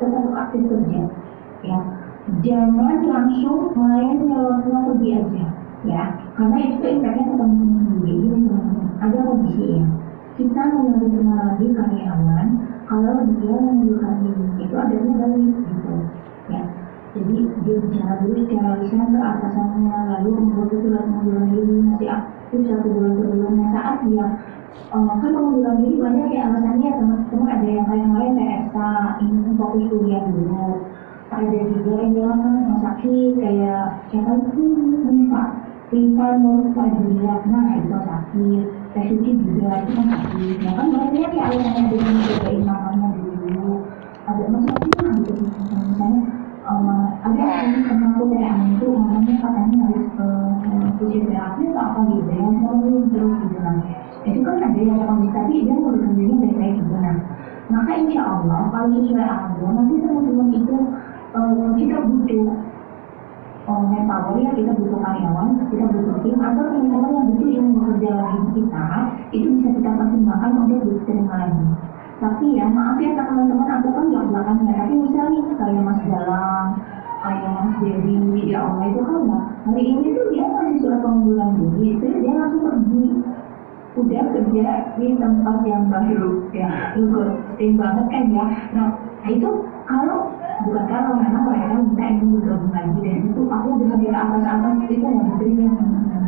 tetap aktif kerja. Ya, jangan langsung main nyelot-nyelot pergi aja, ya, karena itu impactnya ke teman-teman sendiri. Ini teman-teman ada kondisi ya. Kita menerima lagi karyawan kalau dia mengundurkan diri itu adanya dari gitu ya. Jadi dia bicara dulu secara lisan ke atasannya, lalu membuat surat pengunduran diri masih aktif 1 bulan sebelumnya. Saat dia kan pengunduran diri banyak ya alasannya teman-teman, ada yang lain kayak ini fokus kuliah dulu, ada juga yang sakit kayak siapa itu Limpa Nurfa Juliat, nah itu sakit, tes suci juga itu kan sakit. Ya kan banyak ya alasannya dengan menjagain mamanya dulu, ada macam-macam lah gitu. Misalnya ada yang sama aku kayak itu mamanya katanya harus fisioterapi atau apa gitu ya, belum terus gitu kan. Itu kan ada yang kondisi tapi dia menguruskan dirinya baik-baik gitu. Nah maka insya Allah kalau sesuai Allah nanti teman-teman itu kita butuh manpower ya, kita butuh karyawan, kita butuh tim, atau teman-teman yang betul ingin bekerja lagi di kita, itu bisa kita pertimbangkan untuk diterima lagi. Tapi ya maaf ya teman-teman, aku kan nggak belakangnya, tapi misalnya kayak Mas Dalang, kayak Mas Dewi, ya Allah itu kan nggak, hari ini tuh dia masih surat pengunduran diri, terus dia langsung pergi, udah kerja di tempat yang baru ya, itu penting banget kan ya. Nah itu kalau bukan kalau memang mereka minta ini bergabung lagi, dan itu aku udah dari atas itu nggak diterima teman-teman.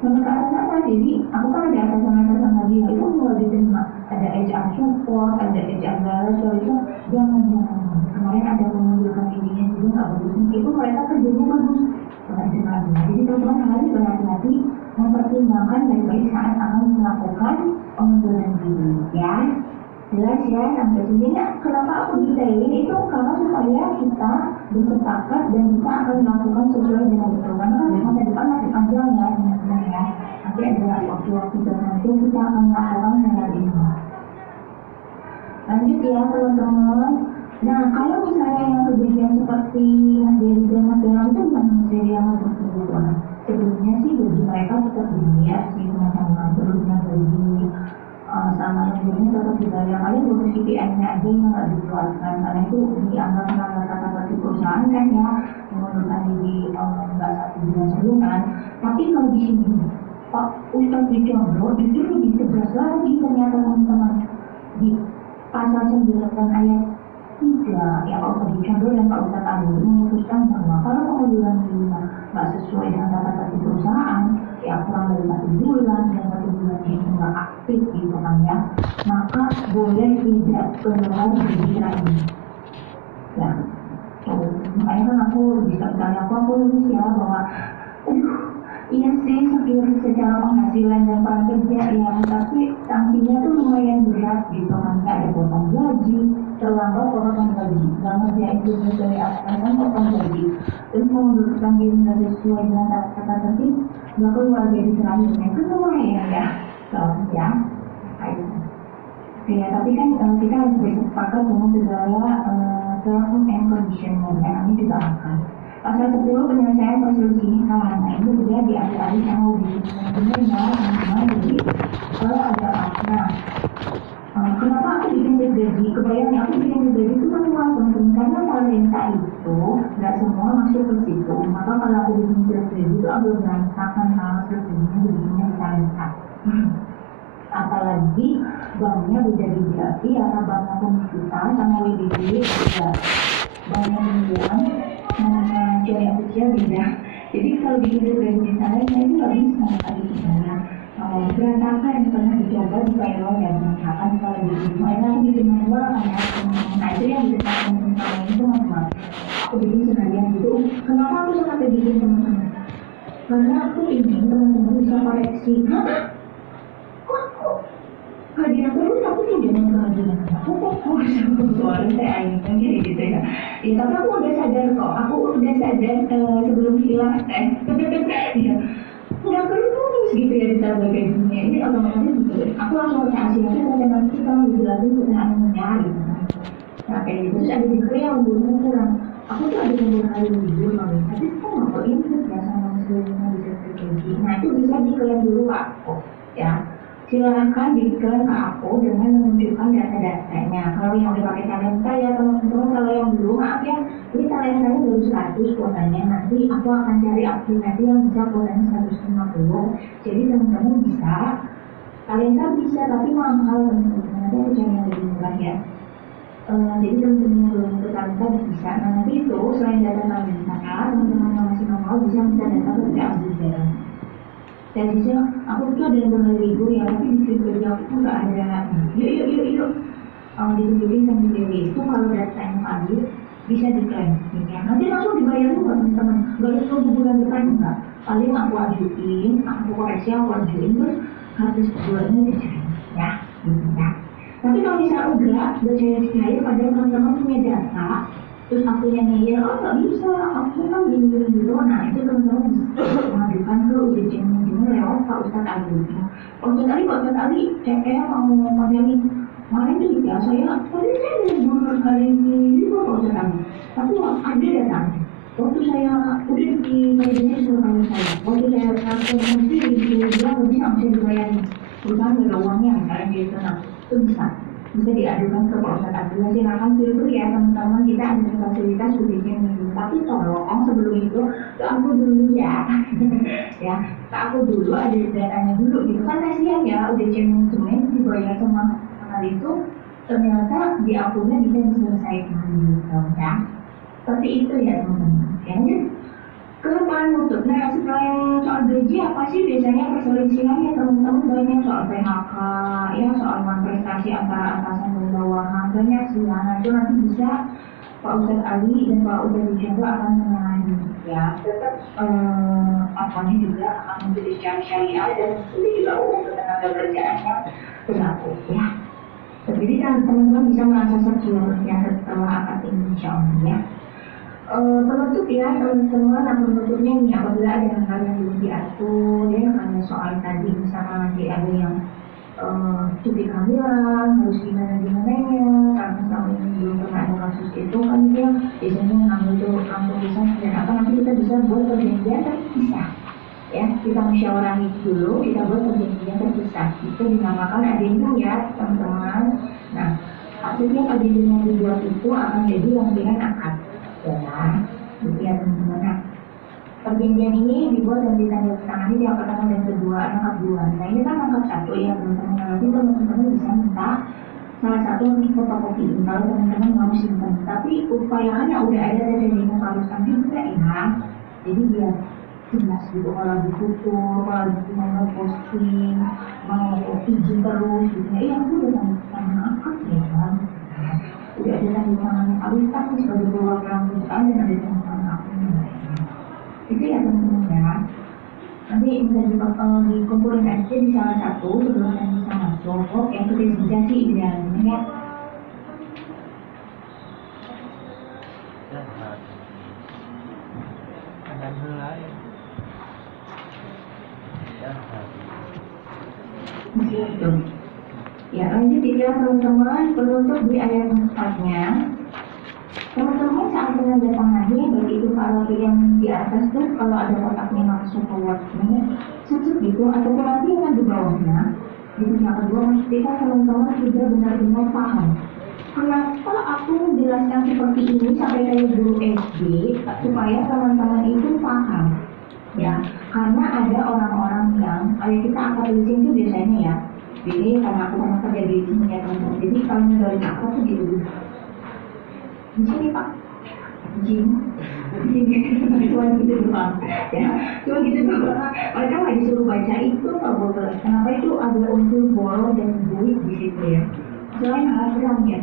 Menurut apa? Jadi aku kan ada atasan lagi, itu nggak diterima. Ada HR support, ada HR galak, itu jangan. Kemarin ada menunjukkan dirinya juga nggak bagus. Itu mereka kerjanya bagus. Jadi teman-teman harus berhati-hati mempertimbangkan baik-baik saat akan melakukan pengunduran diri, ya. Jelas ya sampai sini ya. Kenapa aku detailin itu karena supaya kita bersepakat dan kita akan melakukan sesuai dengan itu. Karena kan masa depan masih panjang ya teman-teman ya. Nanti ada waktu-waktu tertentu kita akan melakukan hal ini. Lanjut ya teman-teman. Nah kalau misalnya yang kejadian seperti Mas Dery dan Mas Dery itu bukan Mas Dery yang berkebutuhan. Sebelumnya sih gaji mereka tetap dilihat sih teman-teman. Sebelumnya gaji sama yang sebelumnya tetap dibayar. Paling bonus KPI-nya aja yang nggak dikeluarkan karena itu dianggap melanggar kata-kata perusahaan kan ya, mengundurkan diri nggak 1 bulan sebelum kan. Tapi kalau di sini Pak Ustadz Widodo itu lebih tegas lagi ternyata teman-teman di pasal 9 ayat 3 ya Pak Ustadz Widodo dan Pak Ustadz Abu memutuskan bahwa kalau pengunduran diri nggak sesuai dengan kata-kata perusahaan ya kurang dari 1 bulan dan 1 bulan itu nggak aktif gitu kan ya, maka boleh tidak keluar dari lagi ya. Makanya kan aku bisa sekali aku nulis ya bahwa iya sih secara penghasilan dan peran kerja ya, tapi sanksinya tuh lumayan berat gitu kan, ada potong gaji, terlambat potong gaji, nggak ngerjain tugas dari atasan potong gaji, terus mengundurkan diri nggak sesuai dengan kata tertib nggak keluar dari selanjutnya, itu lumayan ya. Ya, ya tapi kan kita harus bersepakat dengan segala term and condition-nya, dan kami juga akan pasal 10 penyelesaian perselisihan. Nah itu juga dialih-alih sama lebih benar ya teman-teman. Jadi kalau ada apa, kenapa aku bikin gaji? Kebayang aku bikin gaji itu kan teman-teman, karena talenta itu nggak semua masuk ke situ. Maka kalau aku bikin gaji itu aku berantakan sama sepertinya begini talenta. Apalagi banknya beda-beda, ya banknya Pemisutan sama WDB beda, banknya Minjuan Jaya Kecil beda. Jadi kalau bikin gaji saya itu nggak bisa kali gimana berantakan yang pernah dicoba di payroll ya berantakan kalau bikin makanya aku bikin manual kan ya. Nah itu yang ditekan teman-teman itu teman-teman, aku bikin sekalian gitu. Kenapa aku sampai bikin teman-teman? Karena aku ingin teman-teman bisa koreksi. Kajian terus aku tidak mengkajian aku kok soalnya saya ayatkan gitu ya. Ya tapi aku udah sadar kok, aku udah sadar sebelum hilang ya udah terus gitu ya ditambah gajinya ini otomatis gitu. Aku langsung kasih aja nanti kamu dijelasin perusahaan mencari. Nah kayak gitu terus ada juga yang belum kurang. Aku tuh ada yang berkali libur loh, tapi kok nggak kok input ya sama sebenarnya bisa terjadi. Nah itu bisa diklaim dulu Pak ya. Silakan diklaim ke aku dengan menunjukkan data-datanya. Kalau yang udah pakai talenta ya teman-teman, kalau yang belum maaf ya, ini talentanya baru 100 kuotanya. Nanti aku akan cari aplikasi yang bisa kuotanya 150. Jadi teman-teman bisa, talenta bisa tapi mahal teman-teman. Nanti aku cari yang lebih murah ya. Jadi teman-teman yang belum ke talenta bisa. Nah nanti itu selain data talenta, teman-teman yang masih mau bisa minta data ke Abdul. Dan bisa aku tuh ada yang berlibur ya, tapi di kerja aku tuh nggak ada. Yuk ditunjukin sama Dewi itu kalau datanya valid bisa diklaim ya. Nanti langsung dibayar tuh teman-teman, nggak harus tunggu bulan depan enggak. Paling aku ajuin, aku koreksi, aku ajuin terus habis bulannya dicari ya gitu ya. Tapi kalau misalnya udah cair padahal teman-teman punya data terus akunya ngeyel, oh nggak bisa, aku kan gini gitu. Nah itu teman-teman bisa mengajukan ke ujian lewat Pak Ustadz Ali. Pak Ustadz Ali mau modelin kemarin tuh ya saya dari bulan kali ini Pak Ustadz Ali. Tapi ada datang waktu saya udah di majelis selama saya, waktu saya transfer nanti di dia nggak bisa dibayarin perusahaan nggak ada uangnya misalnya gitu. Nah itu bisa diadukan ke Pak Ustadz Ali. Silakan filter ya teman-teman, kita ada fasilitas ujian minggu. Tapi tolong sebelum itu ke aku dulu ya ya ke aku dulu ada datanya dulu gitu kan, kasihan ya udah cemeng dibayar sama hal itu ternyata di akunnya bisa diselesaikan gitu ya. Seperti itu ya teman-teman. Ya, lanjut ke penutup. Nah, selain soal gaji apa sih biasanya perselisihannya teman-teman? Banyak soal PHK, ya soal prestasi antara atasan dan bawahan, banyak sih. Nah, itu nanti bisa Pak Ustadz Ali dan Pak Ustadz juga akan menangani ya. Tetap apanya juga akan menjadi secara syariah dan itu juga umum tenaga kerjaannya berlaku ya. Jadi kan teman-teman bisa merasa secure ya setelah akad ini insya Allah ya. Penutup ya teman-teman, penutupnya ini apabila ada hal yang belum diatur ya, karena soal tadi misalnya nanti ada yang cuti kehamilan harus gimana ya, karena selama ini belum pernah ada kasus itu kan dia biasanya ngambil tuh kampung bisa dan apa nanti kita bisa buat perjanjian terpisah ya, kita musyawarahi dulu, kita buat perjanjian terpisah, itu dinamakan adendum ya teman-teman. Nah akhirnya adendum yang dibuat itu akan jadi rangkaian akad ya, gitu ya teman-teman. Nah, perjanjian ini dibuat dan ditandatangani di akad pertama dan kedua, lengkap dua. Nah ini kan lengkap satu ya teman-teman. Nanti teman-teman bisa minta salah satu fotokopi kalau teman-teman mau simpan. Tapi upayakan yang udah ada dari muka juga ya. Jadi biar jelas gitu kalau lagi tutur, kalau lagi mau posting, mau izin terus gitu ya. Yang itu udah tanda akad ya kan. Udah ada tanda tangan awitan sebagai perwakilan perusahaan dan ada tanda tangan akunnya. Itu ya teman-teman ya. Nanti bisa dikumpulin aja di salah satu sebelum yang bisa masuk yang verifikasi idealnya ya. Akan mulai. Gitu. Ya lanjut ya teman-teman, penutup di ayat 4-nya. Teman-teman saat menandatangani baik itu kalau yang di atas tuh kalau ada kotaknya masuk ke wordnya susut gitu ataupun nanti yang di bawahnya di pihak kedua memastikan teman-teman sudah benar-benar paham kenapa aku menjelaskan seperti ini sampai kayak guru SD supaya teman-teman itu paham ya, karena ada orang-orang yang kayak kita angkat leasing itu biasanya ya, jadi karena aku pernah kerja di sini ya teman-teman, jadi kalau ngeluarin aku tuh gitu di sini Pak, di sini cuma gitu doang, ya, cuma gitu doang. Mereka nggak disuruh baca itu Pak Botol. Kenapa itu ada unsur bolong dan buih di situ ya? Selain hal terang ya.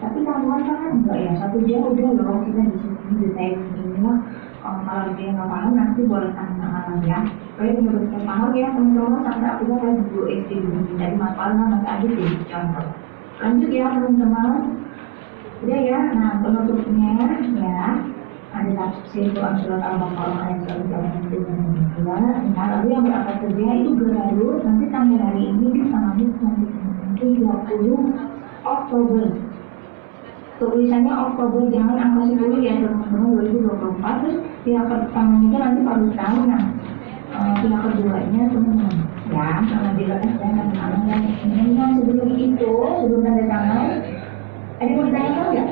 Tapi teman-teman kan enggak ya, satu jam udah loh kita di sini detail semua. Kalau dia nggak paham nanti boleh tanya ya. Supaya benar-benar paham ya teman-teman sampai aku kan guru SD dulu dari masalah nanti aja jadi contoh. Lanjut ya teman-teman. Udah ya, nah penutupnya ya ada tafsir Quran surat Al-Baqarah ayat 132. Nah lalu yang berangkat kerja itu berlarut nanti tanggal hari ini bisa lanjut nanti 30 Oktober. Tulisannya Oktober, jangan angka 10 ya teman-teman 2024. Terus pihak pertama itu nanti baru tahu. Nah pihak keduanya teman-teman ya sama jelas dan teman-teman yang ini sebelum itu sebelum tanda tangan. Ada yang mau ditanyakan nggak?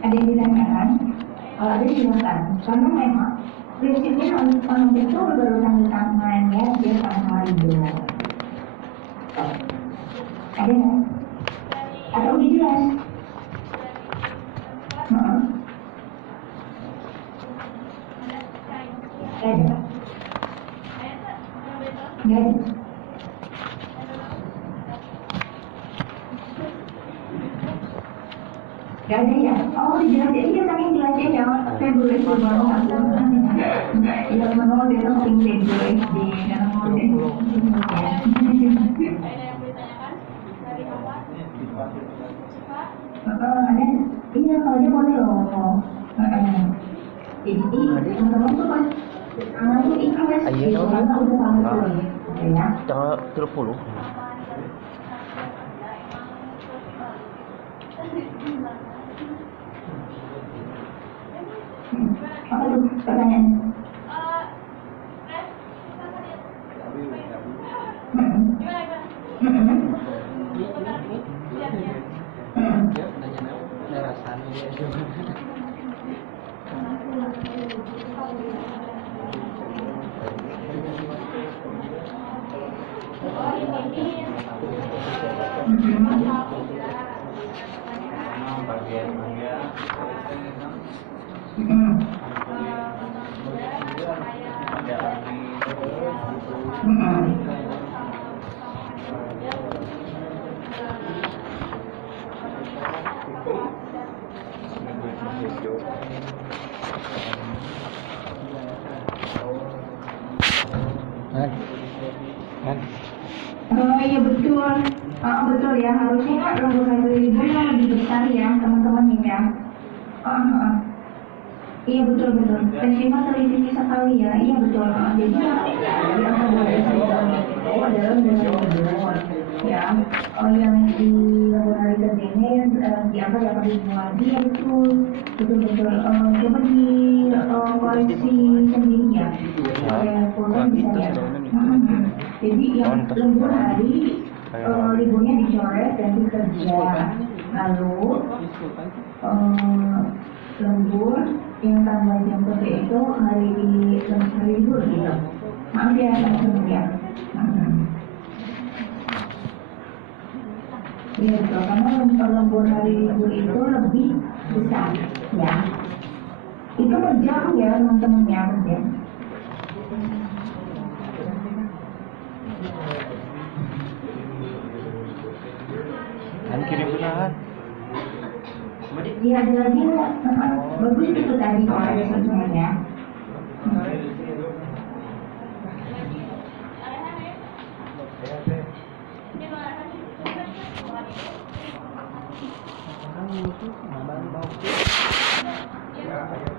Ada yang ditanyakan? Kalau ada silakan. Karena memang prinsipnya orang itu baru tanda tangan ya dia sama dulu. Ada nggak? Atau udah jelas? Ada. Nggak ada. Gak ada ya? Oh dijelasin aja saking jelasnya jangan saya boleh ngomong aku ya menolak dia tuh tinggi dulu SD karena mau deh ada iya kalau dia boleh loh jadi teman-teman tuh pas tuh ikhlas gitu karena udah tahu tuh ya Tanggal 30 Apa tuh pertanyaan? Iya betul, betul ya, harusnya lembur hari libur yang lebih besar ya teman-teman ya. Iya betul betul. Pensiunnya teliti sekali ya. Iya betul. Jadi yang boleh itu adalah dengan libur ya. Yang di lembur hari kerja ini dianggap dapat dibuat dia betul betul. Coba di koreksi sendiri ya. Kurang bisa ya. Jadi yang lembur hari liburnya dicoret dan bekerja. Lalu lembur yang tambah jam kerja itu hari libur gitu. Maaf ya teman-teman ya. Iya betul, karena lembur hari libur itu lebih besar ya. Itu jauh ya teman-teman ya kerja. Kan kiri benar. Iya ada lagi nggak? Bagus itu tadi koreksinya ya.